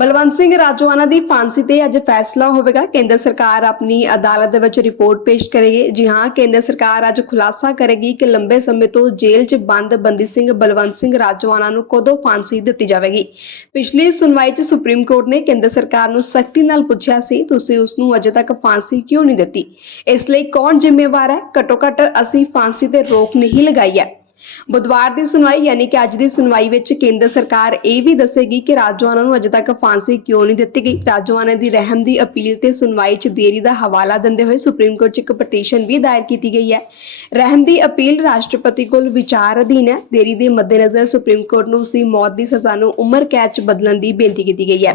ਬਲਵੰਤ ਸਿੰਘ ਰਾਜੋਆਣਾ ਦੀ ਫਾਂਸੀ ਤੇ ਅੱਜ ਫੈਸਲਾ ਹੋਵੇਗਾ। ਕੇਂਦਰ ਸਰਕਾਰ ਆਪਣੀ ਅਦਾਲਤ ਦੇ ਵਿੱਚ ਰਿਪੋਰਟ ਪੇਸ਼ ਕਰੇਗੀ। ਜੀ ਹਾਂ, ਕੇਂਦਰ ਸਰਕਾਰ ਅੱਜ ਖੁਲਾਸਾ ਕਰੇਗੀ ਕਿ ਲੰਬੇ ਸਮੇਂ ਤੋਂ ਜੇਲ੍ਹ 'ਚ ਬੰਦ ਬੰਦੀ ਸਿੰਘ ਬਲਵੰਤ ਸਿੰਘ ਰਾਜੋਆਣਾ ਨੂੰ ਕਦੋਂ ਫਾਂਸੀ ਦਿੱਤੀ ਜਾਵੇਗੀ? ਪਿਛਲੀ ਸੁਣਵਾਈ 'ਚ ਸੁਪਰੀਮ ਕੋਰਟ ਨੇ ਕੇਂਦਰ ਸਰਕਾਰ ਨੂੰ ਸਖਤੀ ਨਾਲ ਪੁੱਛਿਆ ਸੀ, ਤੁਸੀਂ ਉਸ ਨੂੰ ਅਜੇ ਤੱਕ ਫਾਂਸੀ ਕਿਉਂ ਨਹੀਂ ਦਿੱਤੀ? ਇਸ ਲਈ ਕੌਣ ਜ਼ਿੰਮੇਵਾਰ ਹੈ? ਘੱਟੋ ਘੱਟ ਅਸੀਂ ਫਾਂਸੀ ਤੇ ਰੋਕ ਨਹੀਂ ਲਗਾਈ ਹੈ। ਬੁੱਧਵਾਰ ਦੀ ਸੁਣਵਾਈ ਯਾਨੀ ਕਿ ਅੱਜ ਦੀ ਸੁਣਵਾਈ ਵਿੱਚ ਕੇਂਦਰ ਸਰਕਾਰ ਇਹ ਵੀ ਦੱਸੇਗੀ ਕਿ ਰਾਜੋਆਣਾ ਨੂੰ ਅਜੇ ਤੱਕ ਫਾਂਸੀ ਕਿਉਂ ਨਹੀਂ ਦਿੱਤੀ ਗਈ। ਰਾਜੋਆਣਾ ਦੀ ਰਹਿਮ ਦੀ ਅਪੀਲ ਤੇ ਸੁਣਵਾਈ 'ਚ ਦੇਰੀ ਦਾ ਹਵਾਲਾ ਦਿੰਦੇ ਹੋਏ ਸੁਪਰੀਮ ਕੋਰਟ 'ਚ ਇੱਕ ਪਟੀਸ਼ਨ ਵੀ ਦਾਇਰ ਕੀਤੀ ਗਈ ਹੈ। ਰਹਿਮ ਦੀ ਅਪੀਲ ਰਾਸ਼ਟਰਪਤੀ ਕੋਲ ਵਿਚਾਰ ਅਧੀਨ ਹੈ। ਦੇਰੀ ਦੇ ਮੱਦੇਨਜ਼ਰ ਸੁਪਰੀਮ ਕੋਰਟ ਨੂੰ ਉਸ ਦੀ ਮੌਤ ਦੀ ਸਜ਼ਾ ਨੂੰ ਉਮਰ ਕੈਦ 'ਚ ਬਦਲਣ ਦੀ ਬੇਨਤੀ ਕੀਤੀ ਗਈ ਹੈ।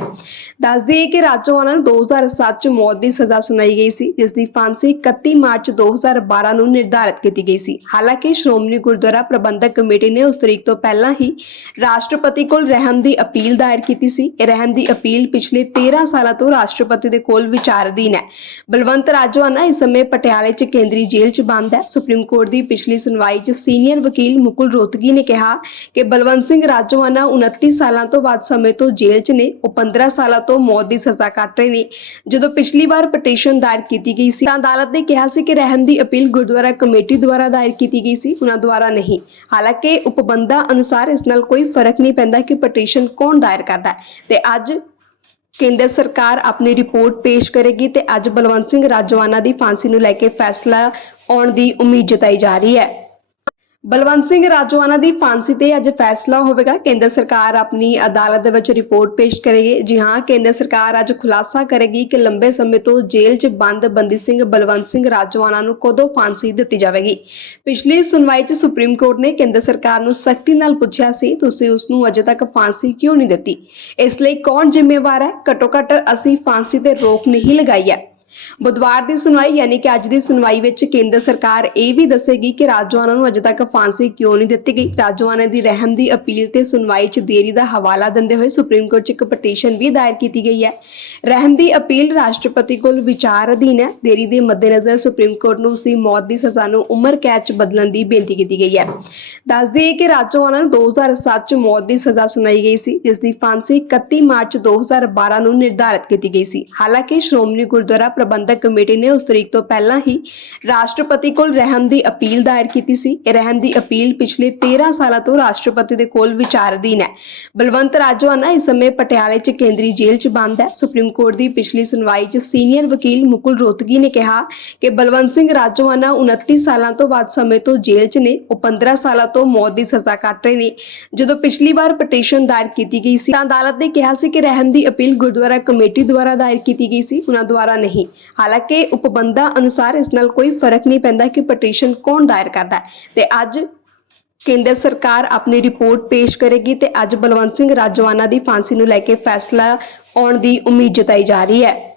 ਦੱਸ ਦਈਏ ਕਿ ਰਾਜੋਆਣਾ ਨੂੰ 2007 'ਚ ਮੌਤ ਦੀ ਸਜ਼ਾ ਸੁਣਾਈ ਗਈ ਸੀ, ਜਿਸ ਦੀ ਫਾਂਸੀ 31 ਮਾਰਚ 2012 ਨੂੰ ਨਿਰਧਾਰਤ ਕੀਤੀ ਗਈ ਸੀ। ਹਾਲਾਂਕਿ ਸ਼੍ਰੋਮਣੀ ਗੁਰਦੁਆਰਾ ਪ੍ਰਬੰਧਕ ਕਮੇਟੀ ਨੇ ਉਸ ਤਰੀਕ ਤੋਂ ਪਹਿਲਾਂ ਹੀ ਰਾਸ਼ਟਰਪਤੀ ਕੋਲ ਰਹਿਮ ਦੀ ਅਪੀਲ ਦਾਇਰ ਕੀਤੀ ਸੀ। ਇਹ ਰਹਿਮ ਦੀ ਅਪੀਲ ਪਿਛਲੇ 13 ਸਾਲਾਂ ਤੋਂ ਰਾਸ਼ਟਰਪਤੀ ਦੇ ਕੋਲ ਵਿਚਾਰਧੀਨ ਹੈ। ਬਲਵੰਤ ਰਾਜਵਾਨਾ ਇਸ ਸਮੇਂ ਪਟਿਆਲੇ 'ਚ ਕੇਂਦਰੀ ਜੇਲ੍ਹ 'ਚ ਬੰਦ ਹੈ। ਸੁਪਰੀਮ ਕੋਰਟ ਦੀ ਪਿਛਲੀ ਸੁਣਵਾਈ 'ਚ ਸੀਨੀਅਰ ਵਕੀਲ ਮੁਕੁਲ ਰੋਤਗੀ ਨੇ ਕਿਹਾ ਕਿ ਬਲਵੰਤ ਸਿੰਘ ਰਾਜਵਾਨਾ 29 ਸਾਲਾਂ ਤੋਂ ਵੱਧ ਸਮੇਂ ਤੋਂ ਜੇਲ੍ਹ 'ਚ ਨੇ। ਉਹ 15 ਸਾਲਾਂ ਤੋਂ ਮੌਤ ਦੀ ਸਜ਼ਾ ਕੱਟ ਰਹੇ ਨੇ। ਜਦੋਂ ਪਿਛਲੀ ਵਾਰ ਪਟੀਸ਼ਨ ਦਾਇਰ ਕੀਤੀ ਗਈ ਸੀ, ਤਾਂ ਅਦਾਲਤ ਨੇ ਕਿਹਾ ਸੀ ਕਿ ਰਹਿਮ ਦੀ ਅਪੀਲ ਗੁਰਦੁਆਰਾ ਕਮੇਟੀ ਦੁਆਰਾ ਦਾਇਰ ਕੀਤੀ ਗਈ ਸੀ। ਉਹਨਾਂ ਦੁਆਰਾ ਨਹੀਂ। ਹਾਲਾਂਕਿ ਉਪਬੰਧਾਂ ਅਨੁਸਾਰ ਇਸ ਨਾਲ ਕੋਈ ਫ਼ਰਕ ਨਹੀਂ ਪੈਂਦਾ ਕਿ ਪਟੀਸ਼ਨ ਕੌਣ ਦਾਇਰ ਕਰਦਾ ਹੈ। ਤੇ ਅੱਜ ਕੇਂਦਰ ਸਰਕਾਰ ਆਪਣੀ ਰਿਪੋਰਟ ਪੇਸ਼ ਕਰੇਗੀ ਤੇ ਅੱਜ ਬਲਵੰਤ ਸਿੰਘ ਰਾਜਵਾਨਾ ਦੀ ਫਾਂਸੀ ਨੂੰ ਲੈ ਕੇ ਫੈਸਲਾ ਆਉਣ ਦੀ ਉਮੀਦ ਜਤਾਈ ਜਾ ਰਹੀ ਹੈ। ਬਲਵੰਤ ਸਿੰਘ ਰਾਜੋਆਣਾ ਦੀ ਫਾਂਸੀ ਤੇ ਅੱਜ ਫੈਸਲਾ ਹੋਵੇਗਾ। ਕੇਂਦਰ ਸਰਕਾਰ ਆਪਣੀ ਅਦਾਲਤ ਦੇ ਵਿੱਚ ਰਿਪੋਰਟ ਪੇਸ਼ ਕਰੇਗੀ। ਜੀ ਹਾਂ, ਕੇਂਦਰ ਸਰਕਾਰ ਅੱਜ ਖੁਲਾਸਾ ਕਰੇਗੀ ਕਿ ਲੰਬੇ ਸਮੇਂ ਤੋਂ ਜੇਲ੍ਹ 'ਚ ਬੰਦ ਬੰਦੀ ਸਿੰਘ ਬਲਵੰਤ ਸਿੰਘ ਰਾਜੋਆਣਾ ਨੂੰ ਕਦੋਂ ਫਾਂਸੀ ਦਿੱਤੀ ਜਾਵੇਗੀ? ਪਿਛਲੀ ਸੁਣਵਾਈ 'ਚ ਸੁਪਰੀਮ ਕੋਰਟ ਨੇ ਕੇਂਦਰ ਸਰਕਾਰ ਨੂੰ ਸਖਤੀ ਨਾਲ ਪੁੱਛਿਆ ਸੀ, ਤੁਸੀਂ ਉਸ ਨੂੰ ਅਜੇ ਤੱਕ ਫਾਂਸੀ ਕਿਉਂ ਨਹੀਂ ਦਿੱਤੀ? ਇਸ ਲਈ ਕੌਣ ਜ਼ਿੰਮੇਵਾਰ ਹੈ? ਘੱਟੋ ਘੱਟ ਅਸੀਂ ਫਾਂਸੀ ਤੇ ਰੋਕ ਨਹੀਂ ਲਗਾਈ ਹੈ। ਬੁੱਧਵਾਰ ਦੀ ਸੁਣਵਾਈ ਯਾਨੀ ਕਿ ਅੱਜ ਦੀ ਸੁਣਵਾਈ ਵਿੱਚ ਕੇਂਦਰ ਸਰਕਾਰ ਇਹ ਵੀ ਦੱਸੇਗੀ ਕਿ ਰਾਜੋਆਣਾ ਨੂੰ ਅਜੇ ਤੱਕ ਫਾਂਸੀ ਕਿਉਂ ਨਹੀਂ ਦਿੱਤੀ ਗਈ। ਰਾਜੋਆਣਾ ਦੀ ਰਹਿਮ ਦੀ ਅਪੀਲ ਤੇ ਸੁਣਵਾਈ 'ਚ ਦੇਰੀ ਦਾ ਹਵਾਲਾ ਦਿੰਦੇ ਹੋਏ ਸੁਪਰੀਮ ਕੋਰਟ 'ਚ ਇੱਕ ਪਟੀਸ਼ਨ ਵੀ ਦਾਇਰ ਕੀਤੀ ਗਈ ਹੈ। ਰਹਿਮ ਦੀ ਅਪੀਲ ਰਾਸ਼ਟਰਪਤੀ ਕੋਲ ਵਿਚਾਰ ਅਧੀਨ ਹੈ। ਦੇਰੀ ਦੇ ਮੱਦੇਨਜ਼ਰ ਸੁਪਰੀਮ ਕੋਰਟ ਨੂੰ ਉਸ ਦੀ ਮੌਤ ਦੀ ਸਜ਼ਾ ਨੂੰ ਉਮਰ ਕੈਦ 'ਚ ਬਦਲਣ ਦੀ ਬੇਨਤੀ ਕੀਤੀ ਗਈ ਹੈ। ਦੱਸ ਦਈਏ ਕਿ ਰਾਜੋਆਣਾ ਨੂੰ 2007 'ਚ ਮੌਤ ਦੀ ਸਜ਼ਾ ਸੁਣਾਈ ਗਈ ਸੀ ਜਿਸ ਦੀ ਫਾਂਸੀ 31 ਮਾਰਚ 2012 ਨੂੰ ਨਿਰਧਾਰਤ ਕੀਤੀ ਗਈ ਸੀ। ਹਾਲਾਂਕਿ ਸ਼੍ਰੋਮਣੀ ਗੁਰਦੁਆਰਾ ਪ੍ਰਬੰਧਕ ਕਮੇਟੀ ਨੇ ਉਸ ਤਰੀਕ ਤੋਂ ਪਹਿਲਾਂ ਹੀ ਰਾਸ਼ਟਰਪਤੀ ਕੋਲ ਰਹਿਮ ਦੀ ਅਪੀਲ ਦਾਇਰ ਕੀਤੀ ਸੀ। ਇਹ ਰਹਿਮ ਦੀ ਅਪੀਲ ਪਿਛਲੇ 13 ਸਾਲਾਂ ਤੋਂ ਰਾਸ਼ਟਰਪਤੀ ਦੇ ਕੋਲ ਵਿਚਾਰ ਹੈ। ਬਲਵੰਤ ਰਾਜੋਆਣਾ ਇਸ ਸਮੇਂ ਪਟਿਆਲੇ 'ਚ ਕੇਂਦਰੀ ਜੇਲ੍ਹ 'ਚ ਬੰਦ ਹੈ। ਸੁਪਰੀਮ ਕੋਰਟ ਦੀ ਪਿਛਲੀ ਸੁਣਵਾਈ 'ਚ ਸੀਨੀਅਰ ਵਕੀਲ ਮੁਕੁਲ ਰੋਤਗੀ ਨੇ ਕਿਹਾ ਕਿ ਬਲਵੰਤ ਸਿੰਘ ਰਾਜੋਆਣਾ 29 ਸਾਲਾਂ ਤੋਂ ਵੱਧ ਸਮੇਂ ਤੋਂ ਜੇਲ੍ਹ 'ਚ ਨੇ। ਉਹ 15 ਸਾਲਾਂ ਤੋਂ ਮੌਤ ਦੀ ਸਜ਼ਾ ਕੱਟ ਰਹੇ ਨੇ। ਜਦੋਂ ਪਿਛਲੀ ਵਾਰ ਪਟੀਸ਼ਨ ਦਾਇਰ ਕੀਤੀ ਗਈ ਸੀ, ਤਾਂ ਅਦਾਲਤ ਨੇ ਕਿਹਾ ਸੀ ਕਿ ਰਹਿਮ ਦੀ ਅਪੀਲ ਗੁਰਦੁਆਰਾ ਕਮੇਟੀ ਦੁਆਰਾ ਦਾਇਰ ਕੀਤੀ ਗਈ ਸੀ। ਉਹਨਾਂ ਦੁਆਰਾ ਨਹੀਂ। ਹਾਲਾਂਕਿ ਉਪਬੰਧਾਂ ਅਨੁਸਾਰ ਇਸ ਨਾਲ ਕੋਈ ਫ਼ਰਕ ਨਹੀਂ ਪੈਂਦਾ ਕਿ ਪਟੀਸ਼ਨ ਕੌਣ ਦਾਇਰ ਕਰਦਾ ਹੈ। ਤੇ ਅੱਜ ਕੇਂਦਰ ਸਰਕਾਰ ਆਪਣੀ ਰਿਪੋਰਟ ਪੇਸ਼ ਕਰੇਗੀ ਤੇ ਅੱਜ ਬਲਵੰਤ ਸਿੰਘ ਰਾਜਵਾਨਾ ਦੀ ਫਾਂਸੀ ਨੂੰ ਲੈ ਕੇ ਫੈਸਲਾ ਆਉਣ ਦੀ ਉਮੀਦ ਜਤਾਈ ਜਾ ਰਹੀ ਹੈ।